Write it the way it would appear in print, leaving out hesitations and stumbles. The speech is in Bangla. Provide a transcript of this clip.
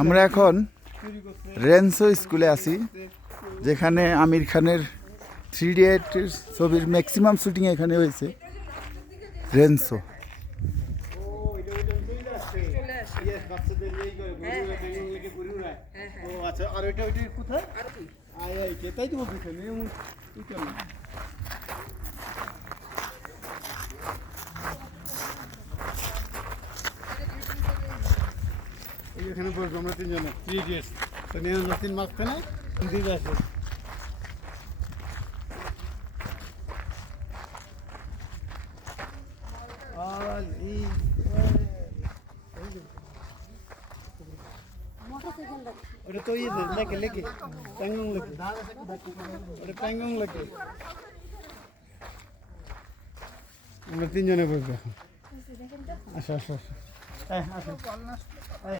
আমরা এখন রেনসো স্কুলে আছি, যেখানে আমির খানের 3 ইডিয়টের ছবির ম্যাক্সিমাম শুটিং এখানে হয়েছে। রেনসো এখানে বলবো আমরা তিনজনে 3 ইডিয়টস তো নিয়ে নতুন মাঝখানে হিন্দি আছে। আর এই ওটা তো ইয়ে লেকে লেকে প্যাংগং লেকে ওটা প্যাংগং লেকে আমরা তিনজনে বলবো। আচ্ছা আচ্ছা আচ্ছা।